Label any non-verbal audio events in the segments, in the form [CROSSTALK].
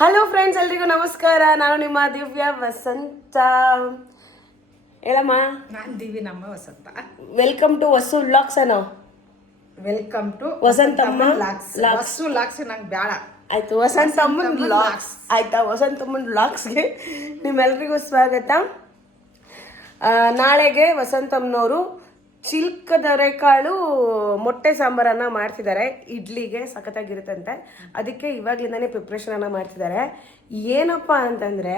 Hello friends ಎಲ್ರಿಗೂ ನಮಸ್ಕಾರ. ನಾನು ನಿಮ್ಮ ದಿವ್ಯ ವಸಂತ. ಹೇಳಮ್ಮ. ನಾನು ದಿವಿ ನಮ್ಮ ವಸಂತ. ವೆಲ್ಕಮ್ ಟು ವಸು ಲಾಕ್ಸ್ ಅನ್ನೋ? ವೆಲ್ಕಮ್ ಟು ವಸಂತಮ್ಮ ಲಾಕ್ಸ್. ವಸ್ತು ಲಾಕ್ಸ್ ನಂಗೆ ಬೇಡ ಆಯ್ತು ವಸಂತಮ್ಮನ ಲಾಕ್ಸ್ ಆಯ್ತಾ ವಸಂತಮ್ಮನ ಲಾಕ್ಸ್ಗೆ ನಿಮ್ಮೆಲ್ರಿಗೂ ಸ್ವಾಗತ. ನಾಳೆಗೆ ವಸಂತಮ್ಮನವರು ಚಿಲ್ಕದರೆಕಾಳು ಮೊಟ್ಟೆ ಸಾಂಬಾರನ್ನು ಮಾಡ್ತಿದ್ದಾರೆ. ಇಡ್ಲಿಗೆ ಸಖತ್ತಾಗಿರುತ್ತಂತೆ. ಅದಕ್ಕೆ ಇವಾಗ್ಲಿಂದಾನೇ ಪ್ರಿಪ್ರೇಷನನ್ನು ಅನ್ನ ಮಾಡ್ತಿದ್ದಾರೆ. ಏನಪ್ಪ ಅಂತಂದ್ರೆ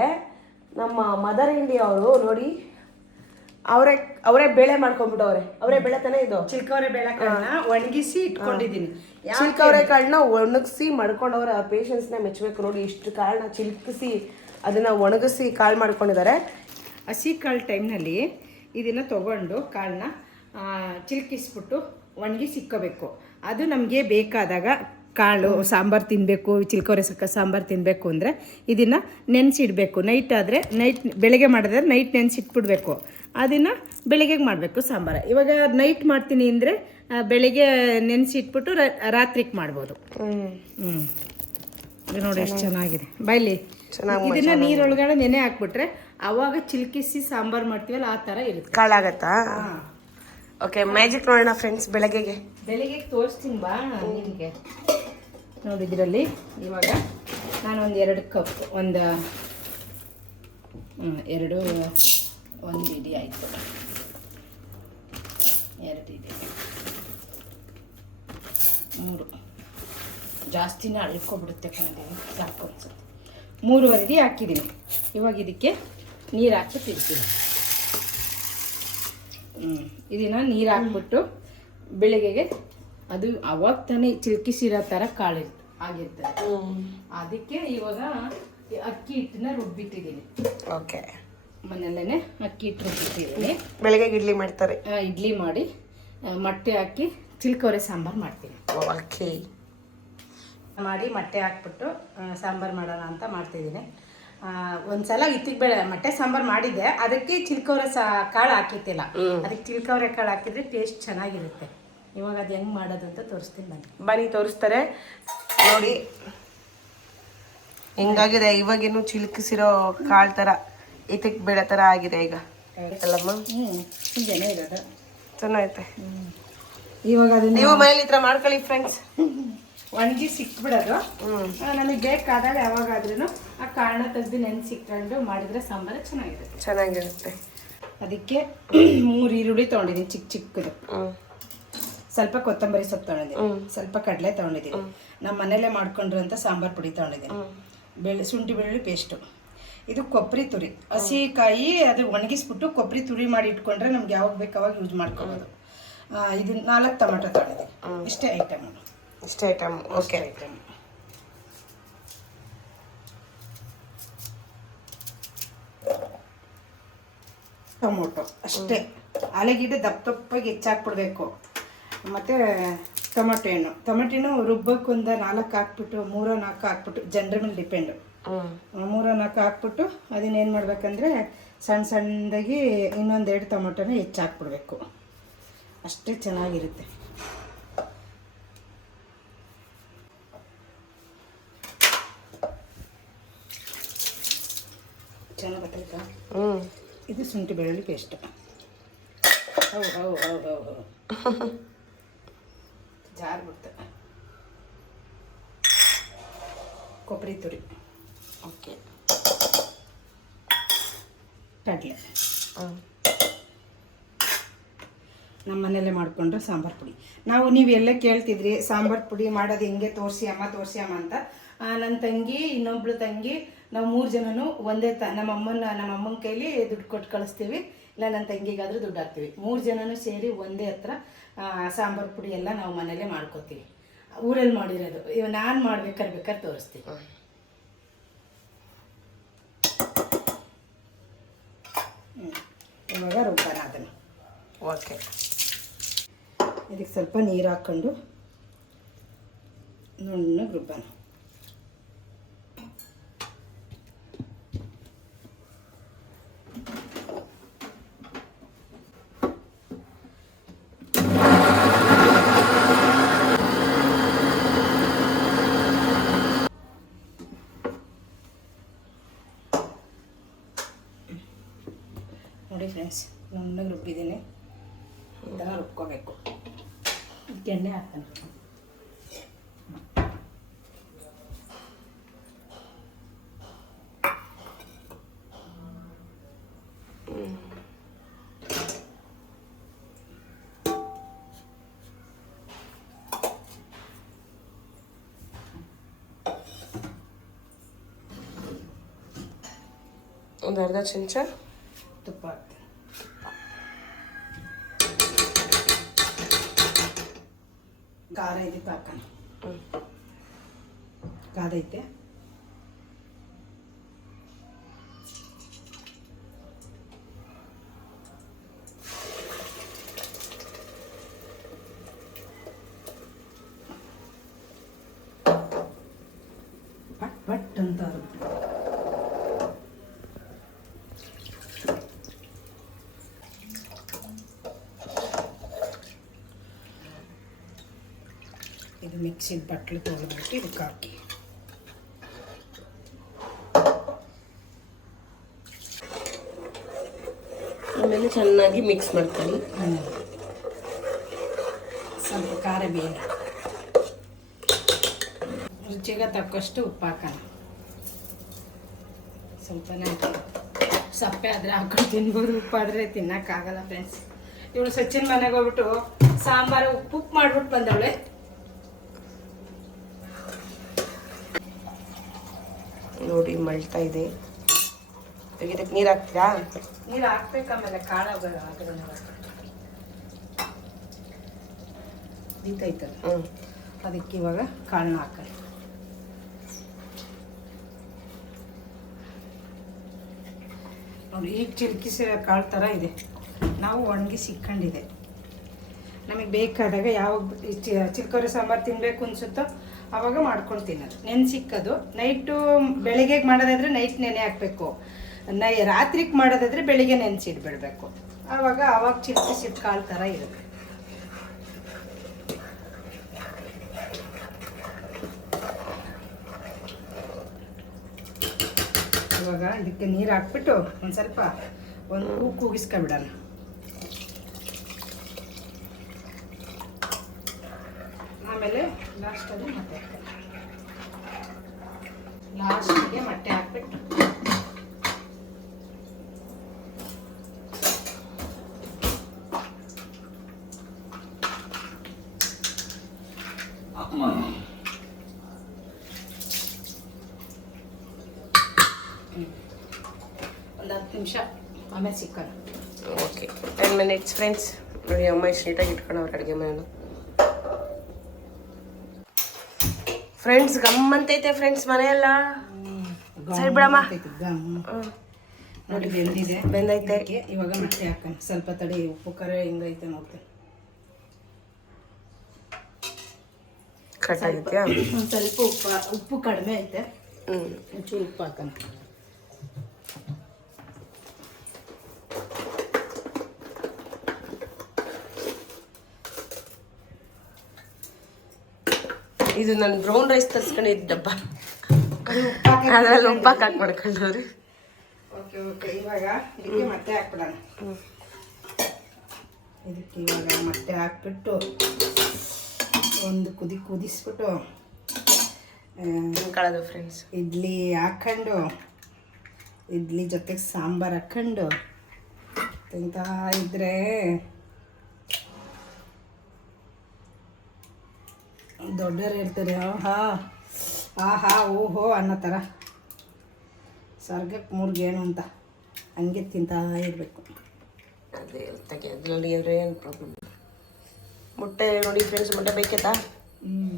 ನಮ್ಮ ಮದರ್ ಇಂಡಿಯಾ ಅವರು ನೋಡಿ ಅವರೇ ಅವರೇ ಬೇಳೆ ಮಾಡ್ಕೊಂಡ್ಬಿಟ್ಟವ್ರೆ. ಅವರೇ ಬೇಳೆ ತಾನೇ ಇದು? ಚಿಲ್ಕವರೆ ಬೇಳೆ ಒಣಗಿಸಿ ಇಟ್ಕೊಂಡಿದ್ದೀನಿ. ಚಿಲ್ಕವರೆ ಕಾಳನ್ನ ಒಣಗಿಸಿ ಮಾಡ್ಕೊಂಡವ್ರೆ ಆ ಪೇಷನ್ಸ್ನ ಮೆಚ್ಚಬೇಕು ನೋಡಿ ಇಷ್ಟು ಕಾಳನ್ನ ಚಿಲ್ಕಿಸಿ ಅದನ್ನ ಒಣಗಿಸಿ ಕಾಳು ಮಾಡ್ಕೊಂಡಿದ್ದಾರೆ. ಹಸಿ ಕಾಳು ಟೈಮ್ನಲ್ಲಿ ಇದನ್ನು ತಗೊಂಡು ಕಾಳನ್ನ ಚಿಲ್ಕಿಸ್ಬಿಟ್ಟು ಒಣಗಿ ಸಿಕ್ಕೋಬೇಕು. ಅದು ನಮಗೆ ಬೇಕಾದಾಗ ಕಾಳು ಸಾಂಬಾರು ತಿನ್ನಬೇಕು ಚಿಲ್ಕೋರೆ ಸಕ್ಕ ಸಾಂಬಾರು ತಿನ್ನಬೇಕು ಅಂದರೆ ಇದನ್ನು ನೆನೆಸಿಡಬೇಕು. ನೈಟ್ ಆದರೆ ನೈಟ್ ಬೆಳಗ್ಗೆ ಮಾಡಿದ್ರೆ ನೈಟ್ ನೆನೆಸಿಟ್ಬಿಡ್ಬೇಕು. ಅದನ್ನು ಬೆಳಗ್ಗೆಗೆ ಮಾಡಬೇಕು ಸಾಂಬಾರು. ಇವಾಗ ನೈಟ್ ಮಾಡ್ತೀನಿ ಅಂದರೆ ಬೆಳಗ್ಗೆ ನೆನೆಸಿಟ್ಬಿಟ್ಟು ರಾತ್ರಿಗೆ ಮಾಡ್ಬೋದು. ಹ್ಞೂ ನೋಡಿ ಎಷ್ಟು ಚೆನ್ನಾಗಿದೆ. ಬೈಲಿ. ಇದನ್ನು ನೀರೊಳಗಡೆ ನೆನೆ ಹಾಕ್ಬಿಟ್ರೆ ಅವಾಗ ಚಿಲ್ಕಿಸಿ ಸಾಂಬಾರು ಮಾಡ್ತೀವಲ್ಲ ಆ ಥರ ಇರುತ್ತೆ. ಕಾಳಾಗತ್ತಾ? ಓಕೆ ಮ್ಯಾಜಿಕ್ ನೋಡೋಣ ಫ್ರೆಂಡ್ಸ್ ಬೆಳಗ್ಗೆಗೆ. ಬೆಳಿಗ್ಗೆ ತೋರಿಸ್ತೀನಿ ಬಾ ನಿಮಗೆ. ನೋಡಿ ಇದರಲ್ಲಿ, ಇವಾಗ ನಾನು ಒಂದು ಎರಡು ಕಪ್ ಒಂದು ಎರಡು, ಒಂದು ಇಡಿ ಆಯಿತು. ಎರಡು ಇಡಿ. ಮೂರು. ಜಾಸ್ತಿನೇ ಅಳ್ಕೊಬಿಡುತ್ತೆ ಕಣದೀನಿ ಸಾಕು ಅನ್ಸುತ್ತೆ. ಮೂರುವರೆ ಇಡಿ ಹಾಕಿದ್ದೀನಿ ಇವಾಗ ಇದಕ್ಕೆ ನೀರು ಹಾಕಿ ಹ್ಞೂ ಇದನ್ನ ನೀರು ಹಾಕ್ಬಿಟ್ಟು ಬೆಳಗ್ಗೆಗೆ ಅದು ಅವಾಗ ತಾನೇ ಚಿಲ್ಕಿಸಿರೋ ಥರ ಕಾಳು ಆಗಿರ್ತದೆ ಅದಕ್ಕೆ ಇವಾಗ ಅಕ್ಕಿ ಹಿಟ್ಟನ್ನ ರುಬ್ಬಿಟ್ಟಿದ್ದೀನಿ. ಓಕೆ. ಮನೆಯಲ್ಲೇ ಅಕ್ಕಿ ಹಿಟ್ಟು ರುಬ್ಬಿಟ್ಟಿದ್ದೀನಿ. ಬೆಳಗ್ಗೆ ಇಡ್ಲಿ ಮಾಡ್ತಾರೆ? ಇಡ್ಲಿ ಮಾಡಿ ಮೊಟ್ಟೆ ಹಾಕಿ ಚಿಲ್ಕೋರೆ ಸಾಂಬಾರು ಮಾಡ್ತೀನಿ. ಓಕೆ. ಮಾಡಿ ಮೊಟ್ಟೆ ಹಾಕ್ಬಿಟ್ಟು ಸಾಂಬಾರು ಮಾಡೋಣ ಅಂತ ಮಾಡ್ತಿದ್ದೀನಿ. ಒಂದು ಸಲ ಇತ್ತಿಗೆ ಬೇಳೆ ಮೊಟ್ಟೆ ಸಾಂಬಾರ್ ಮಾಡಿದ್ದೆ. ಅದಕ್ಕೆ ಚಿಲ್ಕವ್ರ ಕಾಳು ಹಾಕಿತ್ತಿಲ್ಲ ಅದಕ್ಕೆ ಚಿಲ್ಕವ್ರೆ ಕಾಳು ಹಾಕಿದ್ರೆ ಟೇಸ್ಟ್ ಚೆನ್ನಾಗಿರುತ್ತೆ. ಇವಾಗ ಅದು ಹೆಂಗ್ ಮಾಡೋದು ಅಂತ ತೋರಿಸ್ತೀನಿ ಬನ್ನಿ. ಬನ್ನಿ ತೋರಿಸ್ತಾರೆ. ನೋಡಿ. ಹೆಂಗಾಗಿದೆ. ಇವಾಗೇನು ಚಿಲ್ಕಿಸಿರೋ ಕಾಳು ಥರ ಇತ್ತಕ್ಕೆ ಬೇಳೆ ಥರ ಆಗಿದೆ ಈಗ. ಅಲ್ಲಮ್ಮ? ಇರೋದು. ಚೆನ್ನಾಗೈತೆ. ಇವಾಗ ಅದನ್ನ ನೀವು ಮನೇಲಿ ಈ ಥರ ಮಾಡ್ಕೊಳ್ಳಿ ಫ್ರೆಂಡ್ಸ್ [LAUGHS] ಒಣಗಿ ಸಿಕ್ಬಿಡೋದು. ನನಗೆ ನಮಗೆ ಬೇಕಾದಾಗ ಯಾವಾಗಾದ್ರೂ ಕಾಳನ್ನ ತೆಗೆದು ನೆನೆಸಿಟ್ಕೊಂಡು ಮಾಡಿದ್ರೆ ಸಾಂಬಾರು ಚೆನ್ನಾಗಿರುತ್ತೆ. ಚೆನ್ನಾಗಿರುತ್ತೆ. ಅದಕ್ಕೆ ಮೂರು ಈರುಳ್ಳಿ ತೊಗೊಂಡಿದ್ದೀನಿ ಚಿಕ್ಕ ಚಿಕ್ಕದು. ಸ್ವಲ್ಪ ಕೊತ್ತಂಬರಿ ಸೊಪ್ಪು ತೊಗೊಂಡಿದ್ದೀನಿ. ಸ್ವಲ್ಪ ಕಡಲೆ ತಗೊಂಡಿದ್ದೀನಿ. ನಮ್ಮ ಮನೆಯಲ್ಲೇ ಮಾಡ್ಕೊಂಡಿರೋಂಥ ಸಾಂಬಾರು ಪುಡಿ ತಗೊಂಡಿದ್ದೀನಿ. ಬೆಳ್ಳಿ ಶುಂಠಿ ಬೆಳ್ಳುಳ್ಳಿ ಪೇಸ್ಟು ಇದು ಕೊಬ್ಬರಿ ತುರಿ. ಹಸಿ ಕಾಯಿ ಅದು ಒಣಗಿಸ್ಬಿಟ್ಟು ಕೊಬ್ಬರಿ ತುರಿ ಮಾಡಿ ಇಟ್ಕೊಂಡ್ರೆ ನಮ್ಗೆ ಯಾವಾಗ ಬೇಕು ಅವಾಗ ಯೂಸ್ ಮಾಡ್ಕೋಬೋದು. ಇದು ನಾಲ್ಕು ಟೊಮೆಟೊ ತಗೊಂಡಿದ್ದೀನಿ. ಇಷ್ಟೇ ಐಟಮ್ ಇಷ್ಟೇ ಐಟಮ್ ಓಕೆ ಐಟಮ್ ಟೊಮೊಟೊ. ಅಷ್ಟೇ. ಆಲೂಗಿಡ್ಡೆ ದಪ್ಪ ದಪ್ಪಾಗಿ ಹೆಚ್ಚಾಕ್ಬಿಡ್ಬೇಕು. ಮತ್ತು ಟೊಮೊಟೊ ಹಣ್ಣು. ಟೊಮೊಟೊ ಹಣ್ಣು ರುಬ್ಬಕ್ಕೊಂದು ನಾಲ್ಕು ಹಾಕ್ಬಿಟ್ಟು ಮೂರೋ ನಾಲ್ಕು ಹಾಕ್ಬಿಟ್ಟು ಜನರ ಮೇಲೆ ಡಿಪೆಂಡು. ಮೂರೋ ನಾಲ್ಕು ಹಾಕ್ಬಿಟ್ಟು ಅದನ್ನೇನು ಮಾಡ್ಬೇಕಂದ್ರೆ ಸಣ್ಣ ಸಣ್ಣದಾಗಿ ಇನ್ನೊಂದೆರಡು ಟೊಮೊಟೊನ ಹೆಚ್ಚಾಕ್ಬಿಡ್ಬೇಕು. ಅಷ್ಟೇ ಚೆನ್ನಾಗಿರುತ್ತೆ. ಚೆನ್ನಾಗಿ ಇದು ಶುಂಠಿ ಬೆಳ್ಳುಳ್ಳಿ ಪೇಸ್ಟ್ ಹೌ ಹೌ ಹೌ ಹೌ ಜಾರ್ ಬಿಡ್ತು ಕೊಬ್ಬರಿ ತುರಿ. ಓಕೆ. ಕಡಲೆ. ಹ್ಮ್ ನಮ್ಮ ಮನೆಯಲ್ಲೇ ಮಾಡಿಕೊಂಡ್ರೆ ಸಾಂಬಾರು ಪುಡಿ. ನಾವು ನೀವು ಎಲ್ಲ ಕೇಳ್ತಿದ್ರಿ ಸಾಂಬಾರು ಪುಡಿ ಮಾಡೋದು ಹೆಂಗೆ ತೋರಿಸಿ ಅಮ್ಮ ತೋರಿಸಿ ಅಮ್ಮ ಅಂತ. ನನ್ನ ತಂಗಿ ಇನ್ನೊಬ್ಳು ತಂಗಿ ನಾವು ಮೂರು ಜನನು ಒಂದೇ ತ ನಮ್ಮ ಅಮ್ಮನ ನಮ್ಮ ಅಮ್ಮನ ಕೈಲಿ ದುಡ್ಡು ಕೊಟ್ಟು ಕಳಿಸ್ತೀವಿ. ಇಲ್ಲ ನನ್ನ ತಂಗಿಗಾದರೂ ದುಡ್ಡು ಹಾಕ್ತೀವಿ. ಮೂರು ಜನನು ಸೇರಿ ಒಂದೇ ಹತ್ರ ಸಾಂಬಾರು ಪುಡಿ ಎಲ್ಲ ನಾವು ಮನೇಲೇ ಮಾಡ್ಕೋತೀವಿ. ಊರಲ್ಲಿ ಮಾಡಿರೋದು. ಇವ ನಾನು ಮಾಡ್ಬೇಕಾದ್ರೆ ಬೇಕಾದ್ರೆ ತೋರಿಸ್ತೀವಿ. ಇವಾಗ ರುಬ್ಬನ ಅದನ್ನು. ಓಕೆ. ಇದಕ್ಕೆ ಸ್ವಲ್ಪ ನೀರು ಹಾಕ್ಕೊಂಡು ನುಣ್ಣಗೆ ರುಬ್ಬನ ನೋಡಿ ಫ್ರೆಂಡ್ಸ್ ನುಣ್ಣಗೆ ರುಬ್ಬಿದ್ದೀನಿ. ಈ ಥರ ರುಬ್ಕೋಬೇಕು. ಇದಕ್ಕೆ ಎಣ್ಣೆ ಹಾಕ್ತಾನೆ. ಒಂದು ಅರ್ಧ ಚಮಚ ತುಪ್ಪ ಹಾಕ್ತೀನಿ. ಖಾರ ಇದಕ್ಕೆ ಹಾಕೋಣ ಕಾದೈತೆ ಪಟ್ ಪಟ್ ಅಂತ ರುಬ್ಬು. ಮಿಕ್ಸಿದ ಬಟ್ಲು ತೊಳೆದ್ಬಿಟ್ಟು ಇದಕ್ಕೆ ಹಾಕಿ ಆಮೇಲೆ ಚೆನ್ನಾಗಿ ಮಿಕ್ಸ್ ಮಾಡ್ತೀನಿ ಸ್ವಲ್ಪ ಖಾರ ಬೇಡ ರುಚಿಗೆ ತಕ್ಕಷ್ಟು ಉಪ್ಪು ಹಾಕೋಣ ಸ್ವಲ್ಪನೇ ಸಪ್ಪೆ ಆದರೆ ಹಾಕೊಂಡು ತಿನ್ಬೋದು ಉಪ್ಪು ಆದರೆ ತಿನ್ನೋಕ್ಕಾಗಲ್ಲ ಫ್ರೆಂಡ್ಸ್ ಇವಳು ಸಚಿನ್ ಮನೆಗೆ ಹೋಗ್ಬಿಟ್ಟು ಸಾಂಬಾರು ಉಪ್ಪು ಉಪ್ಪು ಮಾಡ್ಬಿಟ್ಟು ಬಂದವಳೆ. ನೋಡಿ ಮಳ್ತಾ ಇದೆ. ಇದಕ್ಕೆ ನೀರು ಹಾಕ್ತೀರಾ? ನೀರು ಹಾಕ್ಬೇಕು ಆಮೇಲೆ ಕಾಳು ನಿಂತೈತಲ್ಲ ಹ್ಞೂ ಅದಕ್ಕೆ ಇವಾಗ ಕಾಳನ್ನ ಹಾಕಿ ನೋಡಿ ಈಗ ಚಿಲ್ಕಿಸಿರೋ ಕಾಳು ಥರ ಇದೆ. ನಾವು ಒಣಗಿಸಿ ಇಕ್ಕೊಂಡಿದೆ ನಮಗೆ ಬೇಕಾದಾಗ ಯಾವಾಗ ಚಿಲ್ಕೊರೆ ಸಾಂಬಾರು ತಿನ್ನಬೇಕು ಅನ್ಸುತ್ತೋ ಆವಾಗ ಮಾಡ್ಕೊಂಡು ತಿನ್ನೋದು ನೆನೆಸಿಕ್ಕದು ನೈಟು ಬೆಳಿಗ್ಗೆ ಮಾಡೋದಾದರೆ ನೈಟ್ ನೆನೆ ಹಾಕಬೇಕು. ನೈ ರಾತ್ರಿಗೆ ಮಾಡೋದಾದ್ರೆ ಬೆಳಿಗ್ಗೆ ನೆನೆಸಿಟ್ಬಿಡ್ಬೇಕು ಆವಾಗ ಆವಾಗ ಚಿಲ್ಕಿಸಿದ ಕಾಳು ಥರ ಇರುತ್ತೆ. ಇವಾಗ ಇದಕ್ಕೆ ನೀರು ಹಾಕ್ಬಿಟ್ಟು ಒಂದು ಸ್ವಲ್ಪ ಒಂದು ಹೂ ಕೂಗಿಸ್ಕೊಬಿಡೋಣ ಆಮೇಲೆ ಲಾಸ್ಟಲ್ಲಿ ಮೊಟ್ಟೆ ಲಾಸ್ಟಿಗೆ ಮೊಟ್ಟೆ ಹಾಕ್ಬಿಟ್ಟು. ಒಂದು ಹತ್ತು ನಿಮಿಷ ಆಮೇಲೆ ಸಿಕ್ಕೋಣ. ಓಕೆ ಟೆನ್ ಮಿನಿಟ್ಸ್ ಫ್ರೆಂಡ್ಸ್ ನೋಡಿ ಅಮ್ಮ ಇಷ್ಟು ನೀಟಾಗಿ ಇಟ್ಕೊಂಡವ್ರು ಅಡುಗೆ ಮನೇನು ಫ್ರೆಂಡ್ಸ್ ಗಮ್ಮಂತೈತೆ ಫ್ರೆಂಡ್ಸ್ ಮನೆಯೆಲ್ಲ. ಸರಿ ಬಿಡಮ್ಮ. ಗಮ್ ನೋಡಿ ಬೆಂದಿದೆ. ಬೆಂದೈತೆ. ಇವಾಗ ಮತ್ತೆ ಹಾಕೋಣ. ಸ್ವಲ್ಪ ತಡಿ ಉಪ್ಪು ಕರೆ ಹೆಂಗೈತೆ ನೋಡ್ತೀನಿ ಕಟ್ ಒಂದು ಸ್ವಲ್ಪ ಉಪ್ಪು ಉಪ್ಪು ಕಡಿಮೆ ಐತೆ. ಹ್ಞೂ ಒಂಚೂರು ಉಪ್ಪು ಹಾಕೋಣ. ಇದು ನಾನು ಬ್ರೌನ್ ರೈಸ್ ತರ್ಸ್ಕೊಂಡಿದ್ದ ಡಬ್ಬ. ಅದ್ರಲ್ಲಿ ಉಪ್ಪಾಕ್ ಹಾಕಿ ಮಾಡ್ಕೊಂಡವ್ರಿ. ಓಕೆ ಓಕೆ ಇವಾಗ ಇದಕ್ಕೆ ಮತ್ತೆ ಹಾಕ್ಬಿಡೋಣ. ಹ್ಞೂ ಇದಕ್ಕೆ ಇವಾಗ ಮತ್ತೆ ಹಾಕ್ಬಿಟ್ಟು ಒಂದು ಕುದಿ ಕುದಿಸ್ಬಿಟ್ಟು ಕಳೆದು ಫ್ರೆಂಡ್ಸ್ ಇಡ್ಲಿ ಹಾಕ್ಕೊಂಡು ಇಡ್ಲಿ ಜೊತೆಗೆ ಸಾಂಬಾರು ಹಾಕ್ಕೊಂಡು ತಿಂತಾ ಇದ್ರೆ ದೊಡ್ಡವ್ರು ಹೇಳ್ತಾರೆ ಆಹಾ ಆಹಾ ಓಹೋ ಅನ್ನೋ ಥರ. ಸ್ವರ್ಗಕ್ಕೆ ಮೂರ್ಗೇನು ಅಂತ. ಹಂಗೆ ತಿಂತಾ ಇರಬೇಕು. ಅದೇ ಅದರಲ್ಲಿ ಏನು ಪ್ರಾಬ್ಲಮ್ ಮೊಟ್ಟೆ ನೋಡಿ ಫ್ರೆಂಡ್ಸ್ ಮೊಟ್ಟೆ ಬೇಕೈತಾ ಹ್ಞೂ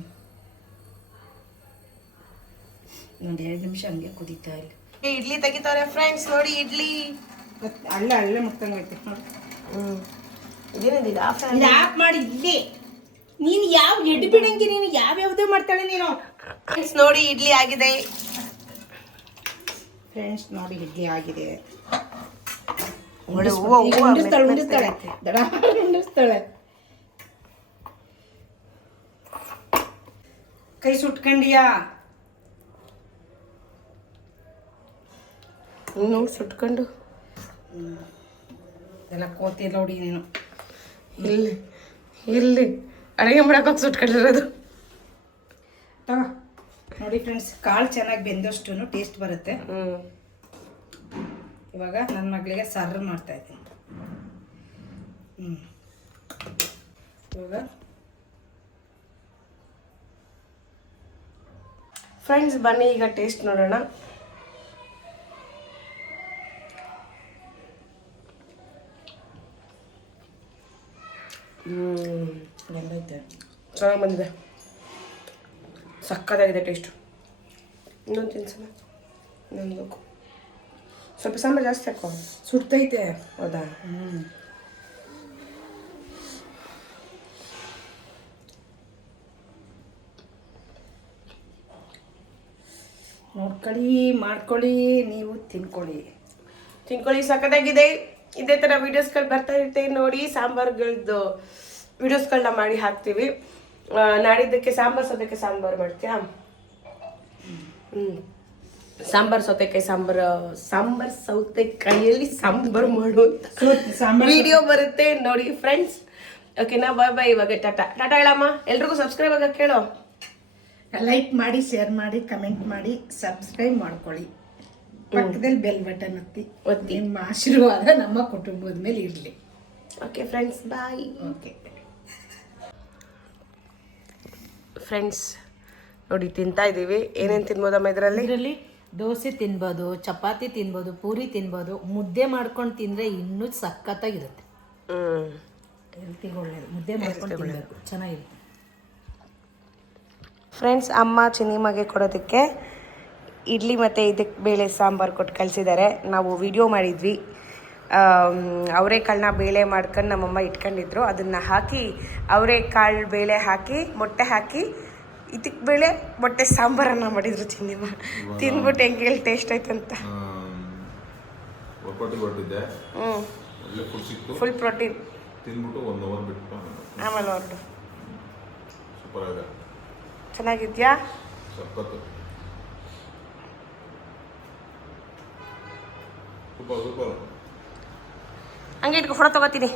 ಒಂದು ಎರಡು ನಿಮಿಷ ಹಂಗೆ ಕುದೀತಾ ಇಲ್ಲ ಇಡ್ಲಿ ತೆಗಿತಾವ್ರೆ ಫ್ರೆಂಡ್ಸ್ ನೋಡಿ ಇಡ್ಲಿ. ಅಲ್ಲೇ ಅಲ್ಲೇ ಅಳ್ಳೆ ಮುಟ್ಟಂಗೈತೆ ಹ್ಞೂ ಇದೇನಿದೆ ಇದು? ಆಫ್ ಮಾಡಿ ಇಲ್ಲಿ ನೀನು ಯಾವ ಎಡ್ ಬಿಡಂಗಿ ನೀನು ಯಾವ ಯಾವ್ದೇ ಮಾಡ್ತಾಳೆ ನೀನು? ಫ್ರೆಂಡ್ಸ್ ನೋಡಿ ಇಡ್ಲಿ ಆಗಿದೆ. ಫ್ರೆಂಡ್ಸ್ ನೋಡಿ ಇಡ್ಲಿ ಆಗಿದೆ. ಉಂಡಿಸ್ತಾಳೆ ಉಂಡಿಸ್ತಾಳೆ. ದಡ ಉಂಡಿಸ್ತಾಳೆ. ಕೈ ಸುಟ್ಕೊಂಡಿಯಾ? ನೋಡಿ ಸುಟ್ಕೊಂಡು. ಎಲ್ಲ ಕೋತಿ ನೋಡಿ ನೀನು. ಇಲ್ಲಿ ಇಲ್ಲಿ. ಅಡುಗೆ ಮಾಡಕ್ಕೆ ಸುಟ್ಕೊಂಡಿರೋದು. ತಗೋ ನೋಡಿ ಫ್ರೆಂಡ್ಸ್ ಕಾಳು ಚೆನ್ನಾಗಿ ಬೆಂದಷ್ಟು ಟೇಸ್ಟ್ ಬರುತ್ತೆ. ಇವಾಗ ನನ್ನ ಮಗಳಿಗೆ ಸರ್ವ್ ಮಾಡ್ತಾ ಇದ್ದೀನಿ. ಹ್ಞೂ ಇವಾಗ ಫ್ರೆಂಡ್ಸ್ ಬನ್ನಿ ಈಗ ಟೇಸ್ಟ್ ನೋಡೋಣ. ಹ್ಞೂ ಎಲ್ಲೈತೆ ಚೆನ್ನಾಗಿ ಬಂದಿದೆ. ಸಕ್ಕತ್ತಾಗಿದೆ ಟೇಸ್ಟು ಇನ್ನೊಂದು ತಿನ್ಸಲ್ಲ ಇನ್ನೊಂದು ಸ್ವಲ್ಪ ಸಾಂಬಾರು ಜಾಸ್ತಿ ಹಾಕೋ. ಸುಡ್ತೈತೆ. ಹೌದಾ? ಹ್ಞೂ ನೋಡ್ಕೊಳ್ಳಿ ಮಾಡ್ಕೊಳ್ಳಿ ನೀವು ತಿನ್ಕೊಳ್ಳಿ. ತಿನ್ಕೊಳ್ಳಿ ಸಕ್ಕತ್ತಾಗಿದೆ. ಇದೇ ಥರ ವೀಡಿಯೋಸ್ಗಳು ಬರ್ತಾ ಇರ್ತೀವಿ ನೋಡಿ ಸಾಂಬಾರುಗಳದ್ದು ವೀಡಿಯೋಸ್ಗಳನ್ನ ಮಾಡಿ ಹಾಕ್ತೀವಿ. ನಾಡಿದ್ದಕ್ಕೆ ಸಾಂಬಾರು ಸೌತೆಕಾಯಿ ಸಾಂಬಾರು ಮಾಡ್ತೀಯಾ? ಹ್ಞೂ ಸಾಂಬಾರು ಸೌತೆಕಾಯಿ ಸಾಂಬಾರು ಸಾಂಬಾರು ಸೌತೆಕಾಯಿಯಲ್ಲಿ ಸಾಂಬಾರು ಮಾಡು ಸಾಂಬಾರ್ ವಿಡಿಯೋ ಬರುತ್ತೆ ನೋಡಿ ಫ್ರೆಂಡ್ಸ್ ಓಕೆನಾ ಬಾಯ್ ಬಾಯ್ ಇವಾಗ ಟಾಟಾ. ಟಾಟಾ ಹೇಳಮ್ಮ ಎಲ್ರಿಗೂ ಸಬ್ಸ್ಕ್ರೈಬ್ ಆಗ ಕೇಳೋ. ಲೈಕ್ ಮಾಡಿ ಶೇರ್ ಮಾಡಿ ಕಮೆಂಟ್ ಮಾಡಿ ಸಬ್ಸ್ಕ್ರೈಬ್ ಮಾಡ್ಕೊಳ್ಳಿ. ಪಕ್ಕದಲ್ಲಿ ಬೆಲ್ ಬಟನ್ ಒತ್ತಿ. ಒತ್ತಿ. ನಿಮ್ಮ ಆಶೀರ್ವಾದ ನಮ್ಮ ಕುಟುಂಬದ ಮೇಲೆ ಇರಲಿ. Okay friends bye okay friends ನೋಡಿ ತಿಂತಾ ಇದ್ದೀವಿ. ಏನೇನು ತಿನ್ಬೋದಮ್ಮ ಇದರಲ್ಲಿ? ಇದರಲ್ಲಿ ದೋಸೆ ತಿನ್ಬೋದು ಚಪಾತಿ ತಿನ್ಬೋದು ಪೂರಿ ತಿನ್ಬೋದು ಮುದ್ದೆ ಮಾಡ್ಕೊಂಡು ತಿಂದರೆ ಇನ್ನೂ ಸಖತ್ತಾಗಿರುತ್ತೆ. ಹ್ಞೂ ಹೆಲ್ತಿಗೆ ಒಳ್ಳೇದು. ಮುದ್ದೆ ಮಾಡ್ಕೊಂಡು ತಿನ್ನಬೇಕು ಚೆನ್ನಾಗಿರುತ್ತೆ. ಫ್ರೆಂಡ್ಸ್ ಅಮ್ಮ ಚಿನ್ನಿಮಗೆ ಕೊಡೋದಕ್ಕೆ ಇಡ್ಲಿ ಮತ್ತು ಇದಕ್ಕೆ ಬೇಳೆ ಸಾಂಬಾರು ಕೊಟ್ಟು ಕಳಿಸಿದ್ದಾರೆ. ನಾವು ವಿಡಿಯೋ ಮಾಡಿದ್ವಿ. ಅವರೇಕಾಳನ್ನ ಬೇಳೆ ಮಾಡ್ಕೊಂಡು ನಮ್ಮಮ್ಮ ಇಟ್ಕೊಂಡಿದ್ರು. ಅದನ್ನು ಹಾಕಿ ಅವರೇಕಾಳು ಬೇಳೆ ಹಾಕಿ ಮೊಟ್ಟೆ ಹಾಕಿ ಇದಕ್ಕೆ ಬೇಳೆ ಮೊಟ್ಟೆ ಸಾಂಬಾರನ್ನ ಮಾಡಿದ್ರು ಚಿನ್ನಿಮ್ಮ ತಿಂದ್ಬಿಟ್ಟು ಹೆಂಗೆ ಹೇಳಿ ಟೇಸ್ಟ್ ಆಯ್ತಂತ. ಫುಲ್ ಪ್ರೋಟೀನ್ ತಿಂದ್ಬಿಟ್ಟು ಒಂದು ಅವರ್ ಬಿಟ್ಟು ಆಮೇಲೆ ಹೊರಟು. ಸೂಪರ್ ಆಗಿದೆ. ಚೆನ್ನಾಗಿದ್ಯಾ? ಸಖತ್ತು. Super super. ಹಂಗೆ ಇಟ್ಕೊ ಫೋಟೋ ತೊಗೋತೀನಿ.